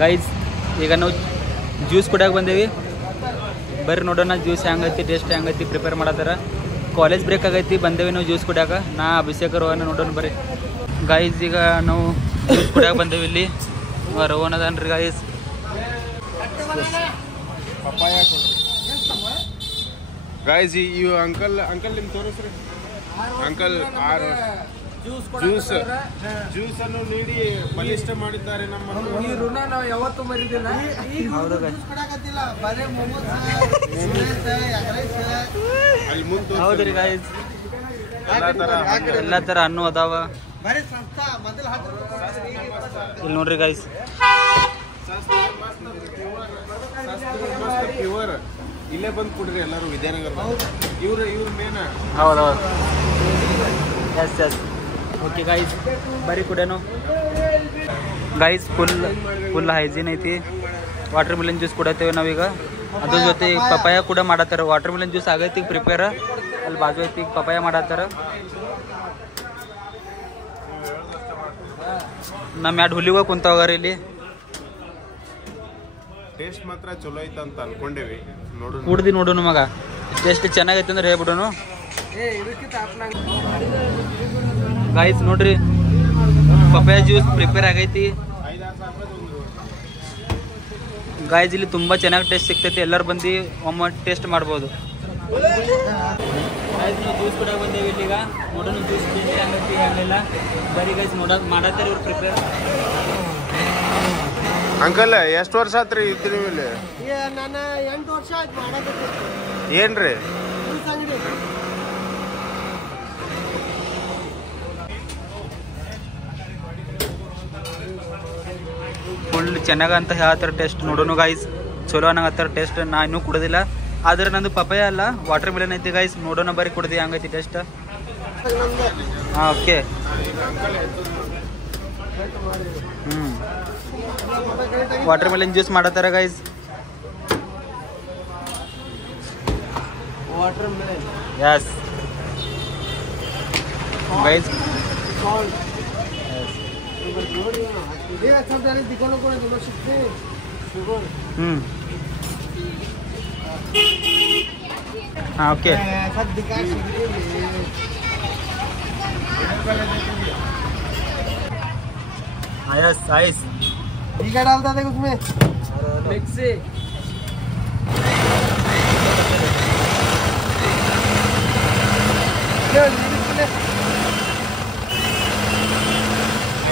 Guys ಈಗ ನಾವು juice ಕುಡಿಯೋಕೆ ಬಂದೇವಿ. ಬರ್ರಿ ನೋಡೋಣ ಜ್ಯೂಸ್ ಹೆಂಗೈತಿ, ಟೇಸ್ಟ್ ಹೆಂಗೈತಿ, ಪ್ರಿಪೇರ್ ಮಾಡತ್ತಾರ. ಕಾಲೇಜ್ ಬ್ರೇಕ್ ಆಗೈತಿ, ಬಂದೇವಿ ನಾವು ಜ್ಯೂಸ್ ಕುಡಿಯೋಕೆ. ನಾ ಅಭಿಷೇಕ ರೋಹನ್ ನೋಡೋಣ ಬರ್ರಿ. ಗೈಸ್ ಈಗ ನಾವು ಜ್ಯೂಸ್ ಕುಡಿಯೋಕೆ ಬಂದೇವಿ. ಇಲ್ಲಿ ರೋಹನ್ ಅದನ್ರಿ ಗೈಸ್. ಗೈಸ್ ಇವು ಅಂಕಲ್ ನಿಮ್ ತೋರಿಸ್ರಿ. ಅಂಕಲ್ ಜ್ಯೂಸ್ ಅನ್ನು ನೀಡಿ ಬಲಿಷ್ಠ ಮಾಡಿದ್ದಾರೆ ನಮ್ಮ ಈ ಋಣ ನಾವು ಯಾವತ್ತೂ ಮರಿದಿಲ್ಲ. ಹೌದ್ರಿ ಗೈಸ್, ಎಲ್ಲ ತರ ಹಣ್ಣು ಅದಾವ ಇಲ್ಲಿ ನೋಡ್ರಿ ಗೈಸ್. ಪ್ಯೂರ್ ಇಲ್ಲೇ ಬಂದು ಕುಡ್ರಿ ಎಲ್ಲರೂ ವಿದ್ಯಾನಗರ. ಇವ್ರ ಮೇನ ಹೌದೌದು. ಎಸ್ ಎಸ್ ಓಕೆ ಗೈಸ್, ಬರೀ ಕುಡಿಯೋನು ಗೈಸ್. ಫುಲ್ ಹೈಜೀನ್ ಐತಿ. ವಾಟರ್ ಮಿಲನ್ ಜ್ಯೂಸ್ ಕುಡತ್ತೇವೆ ನಾವೀಗ. ಅದ್ರ ಜೊತೆ ಪಪಾಯ ಕೂಡ ಮಾಡತ್ತಾರ. ವಾಟರ್ ಮಿಲನ್ ಜ್ಯೂಸ್ ಆಗೈತಿ ಪ್ರಿಪೇರ್, ಅಲ್ಲಿ ಬಾಜು ಐತಿ ಪಪಾಯ ಮಾಡತ್ತಾರ. ನಮ್ಮ ಎರಡು ಹುಲಿಗ ಕುಂತವ್ರಿ ಇಲ್ಲಿ. ಟೇಸ್ಟ್ ಮಾತ್ರ ಚಲೋ ಐತ ಅಂತ ಅನ್ಕೊಂಡೇವಿ. ಕುಡ್ದಿ ನೋಡೋಣ ಮಗ, ಟೇಸ್ಟ್ ಚೆನ್ನಾಗೈತೆ ಅಂದ್ರೆ ಹೇಳ್ಬಿಡೋನು ಗೈಸ್. ನೋಡ್ರಿ ಪಪಾಯ ಜ್ಯೂಸ್ ಪ್ರಿಪೇರ್ ಆಗೈತಿ ಗೈಸ್. ಇಲ್ಲಿ ತುಂಬ ಚೆನ್ನಾಗಿ ಟೇಸ್ಟ್ ಸಿಗ್ತೈತಿ. ಎಲ್ಲರೂ ಬಂದು ಒಮ್ಮೆ ಟೇಸ್ಟ್ ಮಾಡ್ಬೋದು. ಗೈಸ್ ನಾವು ಜ್ಯೂಸ್ ಕೂಡ ಬಂದೇವಿ ಇಲ್ಲಿಗ. ನೋಡೋಣ ಜ್ಯೂಸ್ ಟೇಸ್ಟ್ ಹೆಂಗೈತಿ ಹೆಂಗಿಲ್ಲ. ಬರೀ ಗೈಸ್ ಮಾಡತ್ತಾರೆ ಇವ್ರು ಪ್ರಿಪೇರ್. ಅಂಕಲ್ ಎಷ್ಟು ವರ್ಷ ಆತ್ರಿ ಇದ್ರಿ ಇಲ್ಲಿ? ನಾನು 8 ವರ್ಷ ಆಯ್ತು ಮಾಡಕ್ಕೆ. ಏನ್ರಿ ಫುಲ್ ಚೆನ್ನಾಗಂತ ಹೇಳ್ತಾರ ಟೇಸ್ಟ್. ನೋಡೋಣ ಗೈಸ್, ಚಲೋ ಅನ್ನಗತ್ತಾರ ಟೇಸ್ಟ್. ನಾ ಇನ್ನೂ ಕುಡೋದಿಲ್ಲ, ಆದ್ರೆ ನಂದು ಪಪಾಯ ಅಲ್ಲ ವಾಟರ್ ಮಿಲನ್ ಐತಿ ಗೈಸ್. ನೋಡೋಣ ಬರೀ ಕುಡ್ದು ಹಂಗೈತಿ ಟೇಸ್ಟ್. ಹಾಂ ಓಕೆ. ವಾಟರ್ ಮಿಲನ್ ಜ್ಯೂಸ್ ಮಾಡತ್ತಾರ guys. Watermelon yes guys. ಹಾಂ ಓಕೆ. यस आइस ठीक है डालता था उसमें मिक्सी.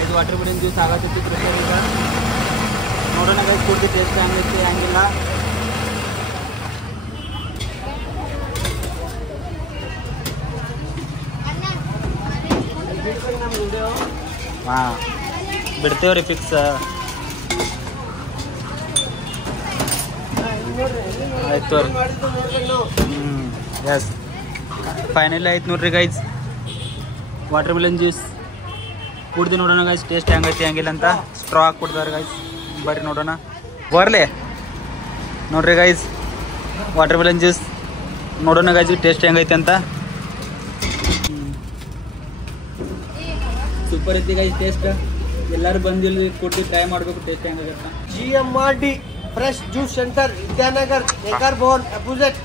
ಇದು ವಾಟರ್ ಮಿಲನ್ ಜ್ಯೂಸ್ ಆಗತ್ತೈತಿ ಪ್ರಿಪೇರ್ ಈಗ. ನೋಡೋಣ ಗೈಸ್ ಕುಡ್ದು ಟೇಸ್ಟ್ ಹೆಂಗೈತಿ ಹೆಂಗಿಲ್ಲ. ಹಾಂ ಬಿಡ್ತೇವ್ರಿ ಫಿಕ್ಸ್. ಆಯ್ತು ರೀ. ಎಸ್ ಫೈನಲ್ ಆಯ್ತು ನೋಡ್ರಿ ಗೈಸ್. ವಾಟರ್ ಮಿಲನ್ ಜ್ಯೂಸ್ ಕುಡ್ದು ನೋಡೋಣ ಗೈಸ್ ಟೇಸ್ಟ್ ಹೆಂಗೈತಿ ಹೆಂಗಿಲ್ಲ ಅಂತ. ಸ್ಟ್ರಾ ಹಾಕಿ ಕುಡ್ದಾರೆ ಗೈಸ್. ಬರ್ರಿ ನೋಡೋಣ. ಬರ್ಲಿ ನೋಡ್ರಿ ಗೈಸ್ ವಾಟರ್ ಮಿಲನ್ ಜ್ಯೂಸ್. ನೋಡೋಣ ಗೈಸ್ ಟೇಸ್ಟ್ ಹೆಂಗೈತಿ ಅಂತ. ಸೂಪರ್ ಐತಿ ಗೈಸ್ ಟೇಸ್ಟ್. ಎಲ್ಲರೂ ಬಂದು ಇಲ್ಲಿ ಕೊಟ್ಟು ಟ್ರೈ ಮಾಡಬೇಕು ಟೇಸ್ಟ್ ಹೆಂಗಾಗತ್ತ. GMRD fresh juice centre Vidyanagar ಏಕರ್ ಭವನ್ ಅಪೋಸಿಟ್.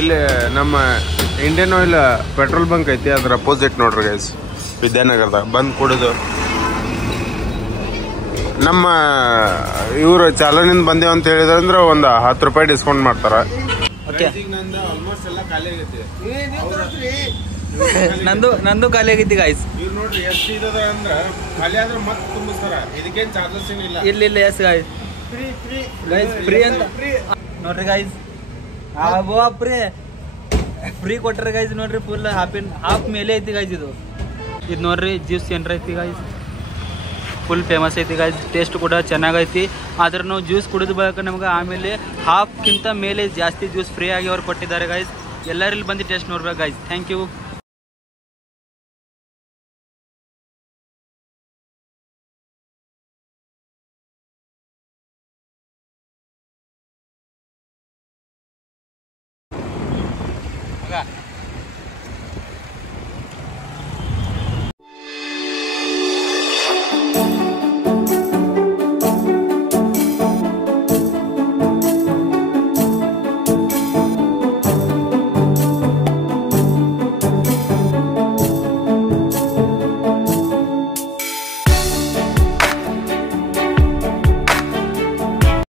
ಇಲ್ಲಿ ನಮ್ಮ ಇಂಡಿಯನ್ ಆಯಿಲ್ ಪೆಟ್ರೋಲ್ ಬಂಕ್ ಐತಿ, ಅದ್ರ ಅಪೋಸಿಟ್ ನೋಡ್ರಿ ಗೈಸ್ ವಿದ್ಯಾನಗರದಾಗ ಬಂದು ಕುಡಿದು. ನಮ್ಮ ಇವರು ಚಾಲನಿಂದ ಬಂದೇವು ಅಂತ ಹೇಳಿದ್ರೆ ಒಂದು 10 ರೂಪಾಯಿ ಡಿಸ್ಕೌಂಟ್ ಮಾಡ್ತಾರ. ಆಲ್ಮೋಸ್ಟ್ ಎಲ್ಲ ಖಾಲಿ ಆಗೈತಿ. ನಂದು ಖಾಲಿ ಆಗೈತಿ ಗೈಸ್. ಇವ್ರು ನೋಡ್ರಿ ಎಷ್ಟು ಇದ ಅಂದ್ರೆ ಖಾಲಿ ಆದ್ರೆ ಮತ್ತೆ ತುಂಬಿಸ್ತಾರ. ಇದಕ್ಕೇನು ಚಾರ್ಜಸ್ ಏನಿಲ್ಲ. ಇಲ್ಲ ಎಸ್ ಗೈಸ್ ಫ್ರೀ ಅಂತ ನೋಡ್ರಿ ಗೈಸ್. ಫ್ರೀ ಕೊಟ್ಟಾರ ಗೈಸ್. ನೋಡ್ರಿ ಫುಲ್ ಹಾಫ್ ಮೇಲೆ ಐತಿ ಗೈಸ್. ಇದು ನೋಡ್ರಿ ಜ್ಯೂಸ್ ಸೆಂಟರ್ ಐತಿ ಗೈಸ್. ಫುಲ್ ಫೇಮಸ್ ಐತಿ ಗೈಸ್. ಟೇಸ್ಟ್ ಕೂಡ ಚೆನ್ನಾಗೈತಿ. ಆದ್ರೆ ನಾವು ಜ್ಯೂಸ್ ಕುಡಿದು ಬಳಿಕ ನಮ್ಗೆ ಆಮೇಲೆ ಹಾಫ್ಗಿಂತ ಮೇಲೆ ಜಾಸ್ತಿ ಜ್ಯೂಸ್ ಫ್ರೀ ಆಗಿ ಅವ್ರು ಕೊಟ್ಟಿದ್ದಾರೆ ಗೈಸ್. ಎಲ್ಲರೂ ಇಲ್ಲಿ ಬಂದು ಟೇಸ್ಟ್ ನೋಡ್ಬೇಕು ಗೈಸ್. Thank you. Okay.